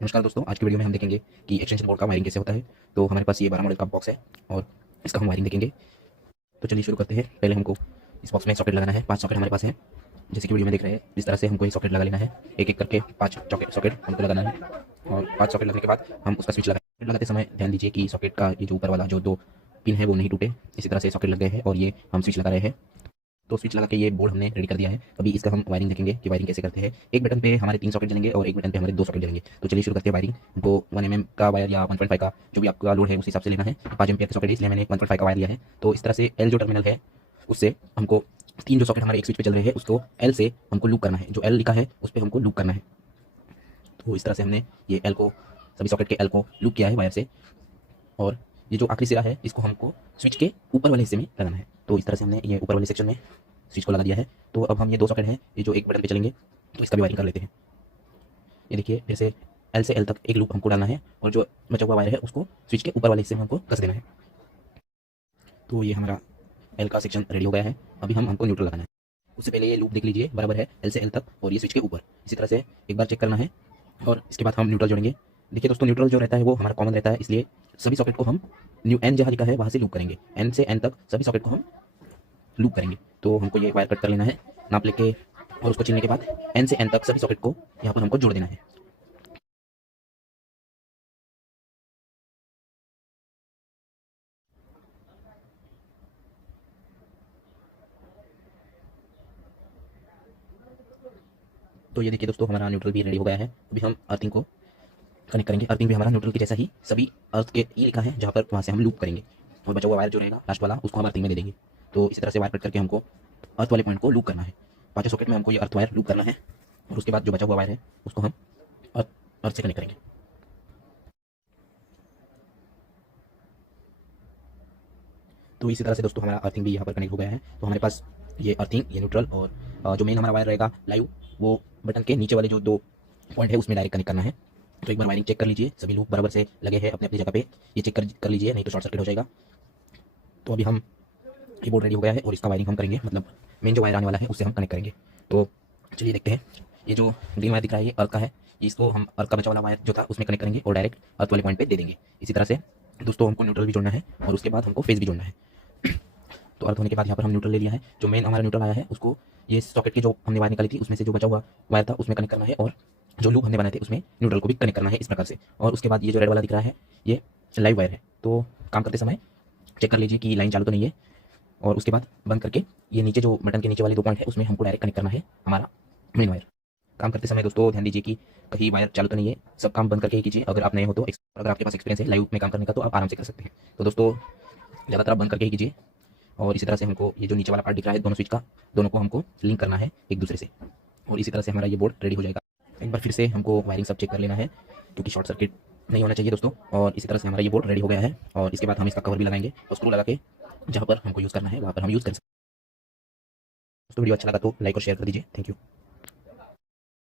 नमस्कार दोस्तों, आज की वीडियो में हम देखेंगे कि एक्सटेंशन बोर्ड का वायरिंग कैसे होता है। तो हमारे पास ये 12 मॉडल का बॉक्स है और इसका हम वायरिंग देखेंगे। तो चलिए शुरू करते हैं। पहले हमको इस बॉक्स में सॉकेट लगाना है। 5 सॉकेट हमारे पास है, जैसे कि वीडियो में देख रहे हैं। इस तरह से हमको ये सॉकेट लगा लेना है। एक एक करके 5 सॉकेट हमको लगाना है और 5 सॉकेट लगने के बाद हम उसका स्विच लगाते समय ध्यान दीजिए कि सॉकेट का ये जो ऊपर वाला जो 2 पिन है वो नहीं टूटे। इसी तरह से सॉकेट लग गए हैं और ये हम स्विच लगा रहे हैं। तो स्विच लगा के ये बोर्ड हमने रेडी कर दिया है। अभी इसका हम वायरिंग देखेंगे कि वायरिंग कैसे करते हैं। एक बटन पे हमारे 3 सॉकेट जलेंगे और एक बटन पे हमारे 2 सॉकेट जलेंगे। तो चलिए शुरू करते हैं वायरिंग। हमको 1 mm का वायर या 1.5 का जो भी आपका लोड है उस हिसाब से लेना है। 5 एम्पियर का सॉकेट इसलिए मैंने 1.5 का वायर लिया है। तो इस तरह से एल जो टर्मिनल है उससे हमको 3 जो सॉकेट हमारे एक स्विच पे चल रहे हैं उसको एल से हमको लूप करना है। जो एल लिखा है उस पर हमको लूप करना है। तो इस तरह से हमने ये एल को सभी सॉकेट के एल को लूप किया है वायर से। और ये जो आखिरी सिरा है इसको हमको स्विच के ऊपर वाले हिस्से में लगाना है। तो इस तरह से हमने ये ऊपर वाले सेक्शन में स्विच को लगा दिया है। तो अब हम ये 2 सॉकेट हैं, ये जो एक बटन पे चलेंगे, तो इसका भी वायरिंग कर लेते हैं। ये देखिए, फिर से एल से एल तक एक लूप हमको डालना है और जो बचा हुआ वायर है उसको स्विच के ऊपर वाले हिस्से में हमको कस देना है। तो ये हमारा एल का सेक्शन रेडी हो गया है। अभी हमको न्यूट्रल लगाना है। उससे पहले ये लूप देख लीजिए, बराबर है एल से एल तक और ये स्विच के ऊपर। इसी तरह से एक बार चेक करना है और इसके बाद हम न्यूट्रल जोड़ेंगे। देखिए दोस्तों, न्यूट्रल जो रहता है वो हमारा कॉमन रहता है, इसलिए सभी सॉकेट को हम न्यू एन जहाँ लिखा है वहाँ से लूप करेंगे। एन से एन तक सभी सॉकेट को हम लूप करेंगे। तो हमको ये वायर कट कर लेना है नाप लेके और उसको चलने के बाद एन से एन तक सभी सॉकेट को यहाँ पर हमको जोड़ देना है। तो ये देखिए दोस्तों, हमारा न्यूट्रल भी रेडी हो गया है। अभी हम अर्थिंग को कनेक्ट करेंगे। अर्थिंग भी हमारा न्यूट्रल के जैसा ही सभी अर्थ के ई लिखा है जहाँ पर वहाँ से हम लूप करेंगे और बचा हुआ वायर जो रहेगा लास्ट वाला उसको हम अर्थिंग में दे देंगे। तो इसी तरह से वायर कट करके हमको अर्थ वाले पॉइंट को लूप करना है। 5 सॉकेट में हमको ये अर्थ वायर लूप करना है और उसके बाद जो बचा हुआ वायर है उसको हम अर्थ अर्थ से कनेक्ट करेंगे। तो इसी तरह से दोस्तों हमारा अर्थिंग भी यहाँ पर कनेक्ट हो गया है। तो हमारे पास ये अर्थिंग, ये न्यूट्रल और जो मेन हमारा वायर रहेगा लाइव, वो बटन के नीचे वाले जो 2 पॉइंट है उसमें डायरेक्ट कनेक्ट करना है। तो एक बार वायरिंग चेक कर लीजिए, सभी लूप बराबर से लगे हैं अपने अपनी जगह पे। ये चेक कर लीजिए, नहीं तो शॉर्ट सर्किट हो जाएगा। तो अभी हम ये बोर्ड रेडी हो गया है और इसका वायरिंग हम करेंगे, मतलब मेन जो वायर आने वाला है उससे हम कनेक्ट करेंगे। तो चलिए देखते हैं। ये जो ग्रीन वायर दिख रहा है ये अर्थ का है। इसको हम अर्थ का बचा वाला वायर जो था उसमें कनेक्ट करेंगे और डायरेक्ट अर्थ वाले पॉइंट पे दे देंगे। इसी तरह से दोस्तों हमको न्यूट्रल भी जोड़ना है और उसके बाद हमको फेज भी जोड़ना है। तो अर्थ होने के बाद यहाँ पर हम न्यूट्रल ले लिया है। जो मेन हमारा न्यूट्रल आया है उसको ये सॉकेट की जो हमने वायर निकाली थी उसमें से जो बचा हुआ वायर था उसमें कनेक्ट करना है और जो लूप हमने बनाए थे उसमें न्यूट्रल को भी कनेक्ट करना है इस प्रकार से। और उसके बाद ये जो रेड वाला दिख रहा है ये लाइव वायर है। तो काम करते समय चेक कर लीजिए कि लाइन चालू तो नहीं है और उसके बाद बंद करके ये नीचे जो बटन के नीचे वाले 2 पॉइंट है उसमें हमको डायरेक्ट कनेक्ट करना है हमारा मेन वायर। काम करते समय दोस्तों ध्यान दीजिए कि कहीं वायर चालू तो नहीं है। सब काम बंद करके ही कीजिए। अगर आप नए हो तो अगर आपके पास एक्सपीरियंस है लाइव में काम करने का तो आप आराम से कर सकते हैं। तो दोस्तों ज़्यादातर आप बंद करके ही कीजिए। और इसी तरह से हमको ये जो नीचे वाला पार्ट दिख रहा है दोनों स्विच का, दोनों को हमको लिंक करना है एक दूसरे से और इसी तरह से हमारा ये बोर्ड रेडी हो जाएगा। एक बार फिर से हमको वायरिंग सब चेक कर लेना है क्योंकि शॉर्ट सर्किट नहीं होना चाहिए दोस्तों। और इसी तरह से हमारा ये बोर्ड रेडी हो गया है और इसके बाद हम इसका कवर भी लगाएंगे और स्क्रू लगा के जहाँ पर हमको यूज़ करना है वहाँ पर हम यूज़ कर सकते हैं। दोस्तों वीडियो अच्छा लगा तो लाइक और शेयर कर दीजिए। Thank you.